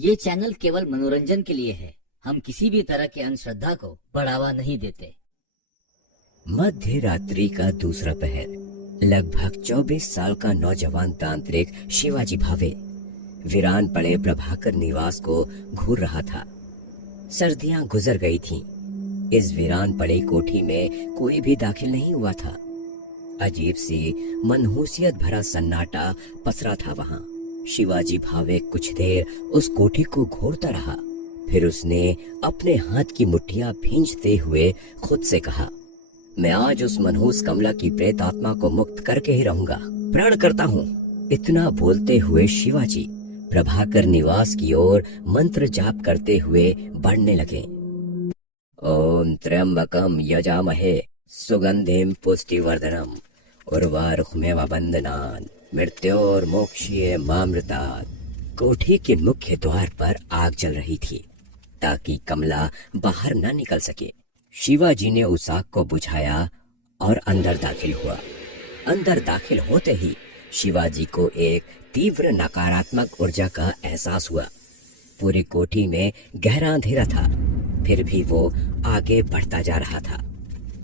ये चैनल केवल मनोरंजन के लिए है। हम किसी भी तरह की अंधश्रद्धा को बढ़ावा नहीं देते। मध्य रात्रि का दूसरा पहर। लगभग 24 साल का नौजवान तांत्रिक शिवाजी भावे वीरान पड़े प्रभाकर निवास को घूर रहा था। सर्दियां गुजर गई थीं। इस वीरान पड़े कोठी में कोई भी दाखिल नहीं हुआ था। अजीब सी मनहूसियत भरा सन्नाटा पसरा था वहां। शिवाजी भावे कुछ देर उस कोठी को घूरता रहा। फिर उसने अपने हाथ की मुट्ठियां भींचते हुए खुद से कहा, मैं आज उस मनहूस कमला की प्रेत आत्मा को मुक्त करके ही रहूंगा, प्रण करता हूँ। इतना बोलते हुए शिवाजी प्रभाकर निवास की ओर मंत्र जाप करते हुए बढ़ने लगे। ओम त्र्यंबकम यजामहे सुगंधिम पुष्टिवर्धनम उर्वारुकमेव बंदनान मृत्योर्मोक्षीय मामृतात्। कोठी के मुख्य द्वार पर आग जल रही थी ताकि कमला बाहर न निकल सके। शिवाजी ने उस आग को बुझाया और अंदर दाखिल हुआ। अंदर दाखिल होते ही शिवाजी को एक तीव्र नकारात्मक ऊर्जा का एहसास हुआ। पूरी कोठी में गहरा अंधेरा था, फिर भी वो आगे बढ़ता जा रहा था।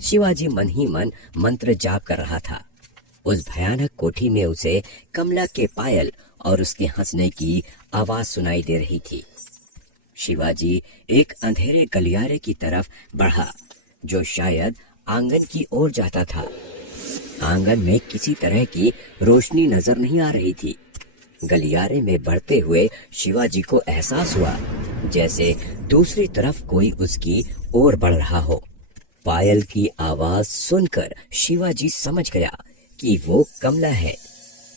शिवाजी मन ही मन मंत्र जाप कर रहा था। उस भयानक कोठी में उसे कमला के पायल और उसके हंसने की आवाज सुनाई दे रही थी। शिवाजी एक अंधेरे गलियारे की तरफ बढ़ा जो शायद आंगन की ओर जाता था। आंगन में किसी तरह की रोशनी नजर नहीं आ रही थी। गलियारे में बढ़ते हुए शिवाजी को एहसास हुआ जैसे दूसरी तरफ कोई उसकी ओर बढ़ रहा हो। पायल की आवाज सुनकर शिवाजी समझ गया कि वो कमला है।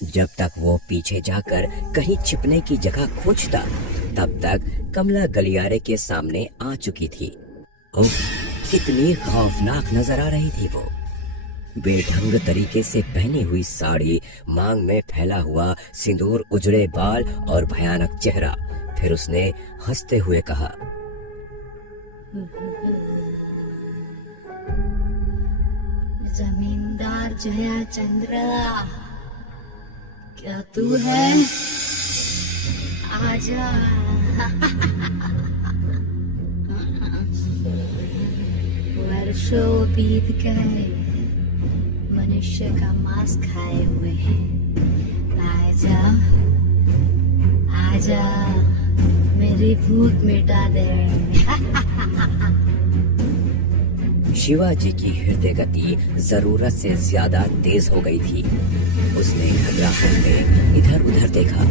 जब तक वो पीछे जाकर कहीं छिपने की जगह खोजता, तब तक कमला गलियारे के सामने आ चुकी थी। ओह, कितनी खौफनाक नजर आ रही थी वो। बेढंग तरीके से पहनी हुई साड़ी, मांग में फैला हुआ सिंदूर, उजड़े बाल और भयानक चेहरा। फिर उसने हंसते हुए कहा, जमींदार जया चंद्र, क्या तू है? आजा। वर्षों बीत गए मनुष्य का मांस खाए हुए हैं। आजा, आजा, मेरी भूख मिटा दे। शिवाजी की हृदय गति जरूरत से ज्यादा तेज हो गई थी। उसने घबराहट में इधर उधर देखा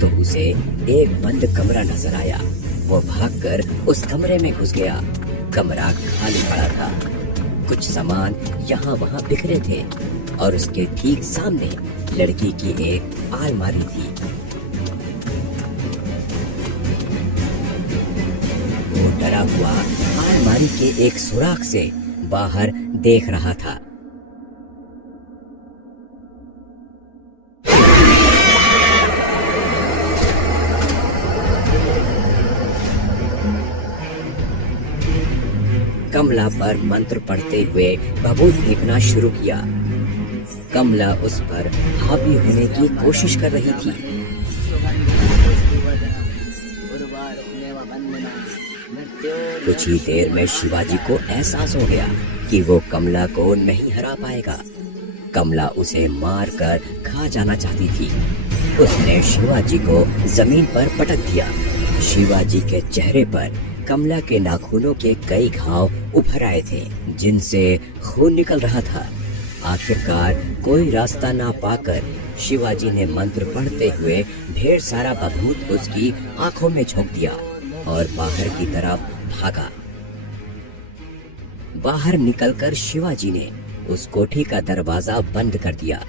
तो उसे एक बंद कमरा नजर आया। वो भागकर उस कमरे में घुस गया। कमरा खाली पड़ा था। कुछ सामान यहाँ वहाँ बिखरे थे और उसके ठीक सामने लड़की की एक अलमारी थी। वो डरा हुआ अलमारी के एक सुराख से बाहर देख रहा था। कमला पर मंत्र पढ़ते हुए भभूत फेंकना शुरू किया। कमला उस पर हावी होने की कोशिश कर रही थी। कुछ ही देर में शिवाजी को एहसास हो गया कि वो कमला को नहीं हरा पाएगा। कमला उसे मारकर खा जाना चाहती थी। उसने शिवाजी को जमीन पर पटक दिया। शिवाजी के चेहरे पर कमला के नाखूनों के कई घाव उभर आए थे जिनसे खून निकल रहा था। आखिरकार कोई रास्ता ना पाकर शिवाजी ने मंत्र पढ़ते हुए ढेर सारा भभूत उसकी आंखों में झोंक दिया और बाहर की तरफ भागा। बाहर निकलकर शिवाजी ने उस कोठी का दरवाजा बंद कर दिया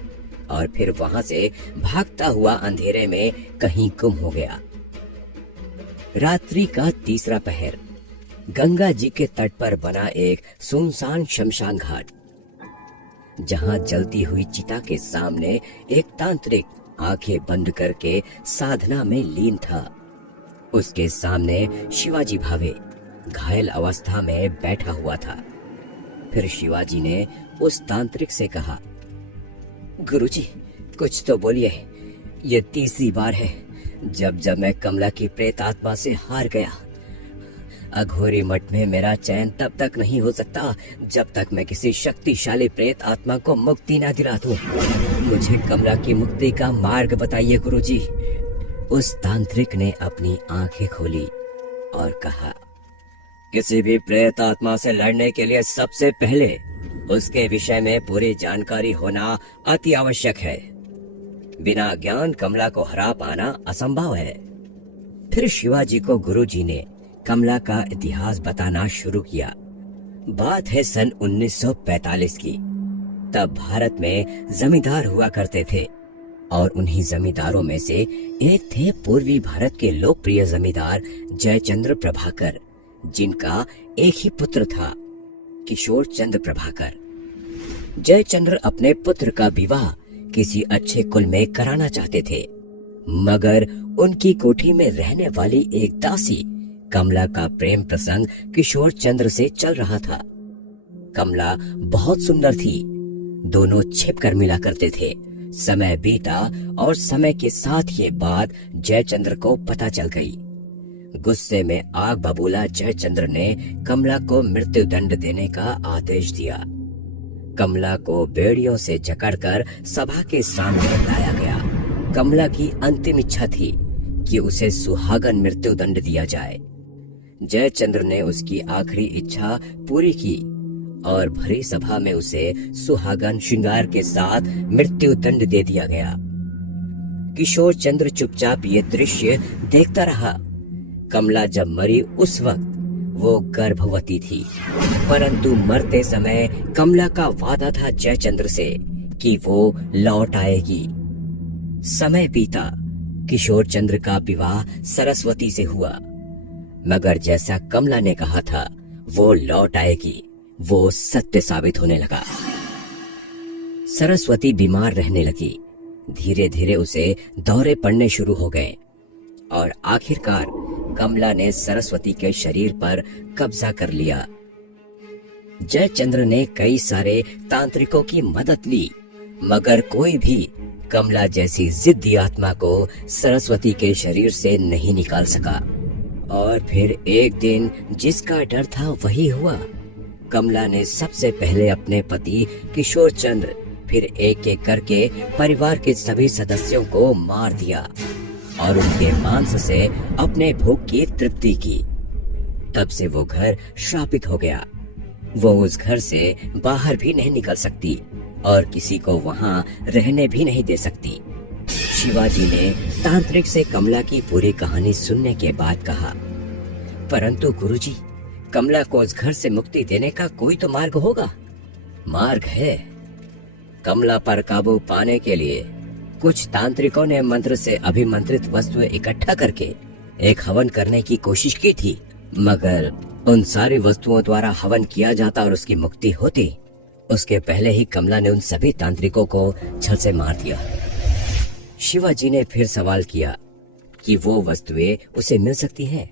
और फिर वहां से भागता हुआ अंधेरे में कहीं गुम हो गया। रात्रि का तीसरा पहर। गंगा जी के तट पर बना एक सुनसान शमशान घाट, जहां जलती हुई चिता के सामने एक तांत्रिक आंखें बंद करके साधना में लीन था। उसके सामने शिवाजी भावे घायल अवस्था में बैठा हुआ था। फिर शिवाजी ने उस तांत्रिक से कहा, गुरुजी, कुछ तो बोलिए। ये तीसरी बार है जब जब मैं कमला की प्रेत आत्मा से हार गया। अघोरी मठ में मेरा चयन तब तक नहीं हो सकता जब तक मैं किसी शक्तिशाली प्रेत आत्मा को मुक्ति न दिला दूं। मुझे कमला की मुक्ति का मार्ग बताइए गुरुजी। उस तांत्रिक ने अपनी आंखें खोली और कहा, किसी भी प्रेत आत्मा से लड़ने के लिए सबसे पहले उसके विषय में पूरी जानकारी होना अति आवश्यक है। बिना ज्ञान कमला को हरा पाना असंभव है। फिर शिवाजी को गुरुजी ने कमला का इतिहास बताना शुरू किया। बात है सन 1945 की। तब भारत में जमींदार हुआ करते थे और उन्हीं जमींदारों में से एक थे पूर्वी भारत के लोकप्रिय जमींदार जयचंद्र प्रभाकर, जिनका एक ही पुत्र था, किशोर चंद्र प्रभाकर। जयचंद्र अपने पुत्र का विवाह किसी अच्छे कुल में कराना चाहते थे, मगर उनकी कोठी में रहने वाली एक दासी कमला का प्रेम प्रसंग किशोर चंद्र से चल रहा था। कमला बहुत सुंदर थी, दोनों छिपकर मिला करते थे। समय बीता और समय के साथ ये बात जयचंद्र को पता चल गई। गुस्से में आग बबूला जयचंद्र ने कमला को मृत्यु दंड देने का आदेश दिया। कमला को बेड़ियों से जकड़कर सभा के सामने लाया गया। कमला की अंतिम इच्छा थी कि उसे सुहागन मृत्यु दंड दिया जाए। जयचंद्र ने उसकी आखिरी इच्छा पूरी की और भरी सभा में उसे सुहागन श्रृंगार के साथ मृत्यु दंड दे दिया गया। किशोर चंद्र चुपचाप ये दृश्य देखता रहा। कमला जब मरी उस वक्त वो गर्भवती थी, परंतु मरते समय कमला का वादा था जयचंद्र से कि वो लौट आएगी। समय बीता, किशोर चंद्र का विवाह सरस्वती से हुआ, मगर जैसा कमला ने कहा था वो लौट आएगी, वो सत्य साबित होने लगा। सरस्वती बीमार रहने लगी। धीरे धीरे उसे दौरे पड़ने शुरू हो गए और आखिरकार कमला ने सरस्वती के शरीर पर कब्जा कर लिया। जयचंद्र ने कई सारे तांत्रिकों की मदद ली, मगर कोई भी कमला जैसी जिद्दी आत्मा को सरस्वती के शरीर से नहीं निकाल सका। और फिर एक दिन जिसका डर था वही हुआ। कमला ने सबसे पहले अपने पति किशोर चंद्र, फिर एक एक करके परिवार के सभी सदस्यों को मार दिया और उनके मांस से अपने भूख की तृप्ति की। तब से वो घर श्रापित हो गया। वो उस घर से बाहर भी नहीं निकल सकती और किसी को वहाँ रहने भी नहीं दे सकती। शिवाजी ने तांत्रिक से कमला की पूरी कहानी सुनने के बाद कहा, परंतु गुरुजी, कमला को उस घर से मुक्ति देने का कोई तो मार्ग होगा। मार्ग है। कमला पर काबू पाने के लिए कुछ तांत्रिकों ने मंत्र से अभिमंत्रित वस्तुएं इकट्ठा करके एक हवन करने की कोशिश की थी, मगर उन सारी वस्तुओं द्वारा हवन किया जाता और उसकी मुक्ति होती, उसके पहले ही कमला ने उन सभी तांत्रिकों को छल से मार दिया। शिवाजी ने फिर सवाल किया कि वो वस्तुएं उसे मिल सकती हैं,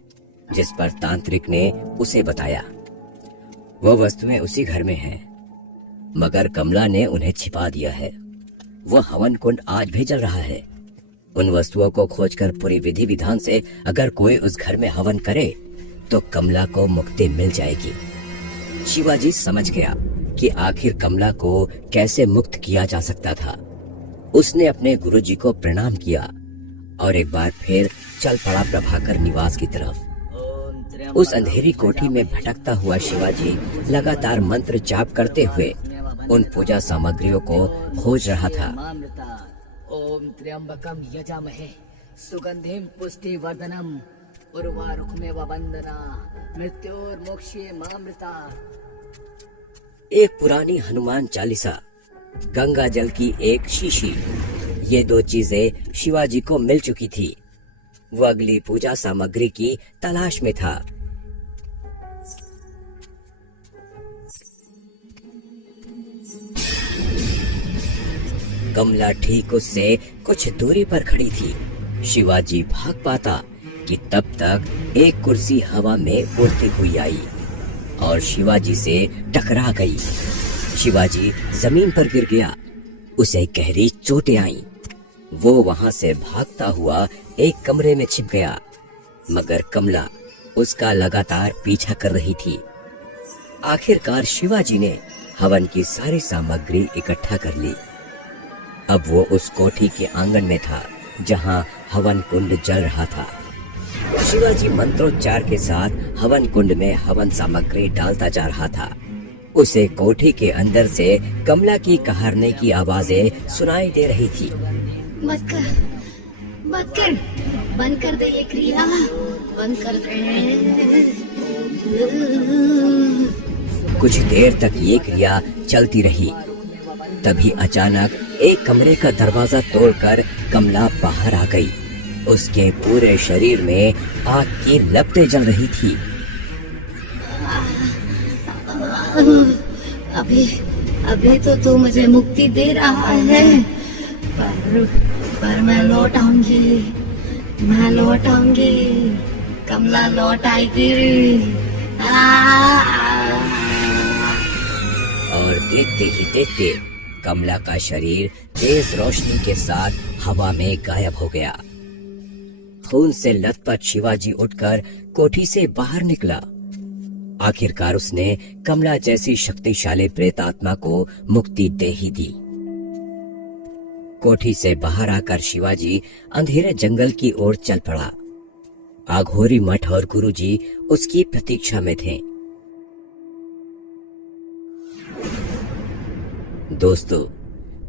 जिस पर तांत्रिक ने उसे बताया वो वस्तुएं उसी घर में हैं, मगर कमला ने उन्हें छिपा दिया है। वो हवन कुंड आज भी जल रहा है। उन वस्तुओं को खोजकर पूरी विधि विधान से अगर कोई उस घर में हवन करे तो कमला को मुक्ति मिल जाएगी। शिवाजी समझ गया कि आखिर कमला को कैसे मुक्त किया जा सकता था। उसने अपने गुरुजी को प्रणाम किया और एक बार फिर चल पड़ा प्रभाकर निवास की तरफ। उस अंधेरी कोठी में भटकता हुआ शिवाजी लगातार मंत्र जाप करते हुए उन पूजा सामग्रियों को खोज रहा था। ओम त्र्यंबकम यजामहे सुगंधिम पुष्टिवर्धनम उर्वारुकमेव वंदना मृत्योर्मोक्षये मामृता। एक पुरानी हनुमान चालीसा, गंगा जल की एक शीशी, ये दो चीजें शिवाजी को मिल चुकी थी। वो अगली पूजा सामग्री की तलाश में था। कमला ठीक उससे कुछ दूरी पर खड़ी थी। शिवाजी भाग पाता कि तब तक एक कुर्सी हवा में उड़ती हुई आई और शिवाजी से टकरा गई। शिवाजी जमीन पर गिर गया। उसे गहरी चोटें आईं। वो वहां से भागता हुआ एक कमरे में छिप गया, मगर कमला उसका लगातार पीछा कर रही थी। आखिरकार शिवाजी ने हवन की सारी सामग्री इकट्ठा कर ली। अब वो उस कोठी के आंगन में था जहां हवन कुंड जल रहा था। शिवाजी मंत्रोच्चार के साथ हवन कुंड में हवन सामग्री डालता जा रहा था। उसे कोठी के अंदर से कमला की कहारने की आवाजें सुनाई दे रही थी। मत कर, बंद कर दे ये क्रिया, बंद कर दे। कुछ देर तक ये क्रिया चलती रही। तभी अचानक एक कमरे का दरवाजा तोड़कर कमला बाहर आ गई। उसके पूरे शरीर में आग की लपटें जल रही थी। अभी तो तू मुझे मुक्ति दे रहा है, पर मैं लौट आऊंगी, कमला लौट आएगी। और देखते ही देखते कमला का शरीर तेज रोशनी के साथ हवा में गायब हो गया। खून से लथपथ शिवाजी उठकर कोठी से बाहर निकला। आखिरकार उसने कमला जैसी शक्तिशाली प्रेतात्मा को मुक्ति दे ही दी। कोठी से बाहर आकर शिवाजी अंधेरे जंगल की ओर चल पड़ा। आघोरी मठ और गुरुजी उसकी प्रतीक्षा में थे। दोस्तों,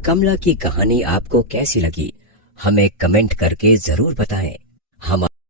कमला की कहानी आपको कैसी लगी हमें कमेंट करके जरूर बताएं। हम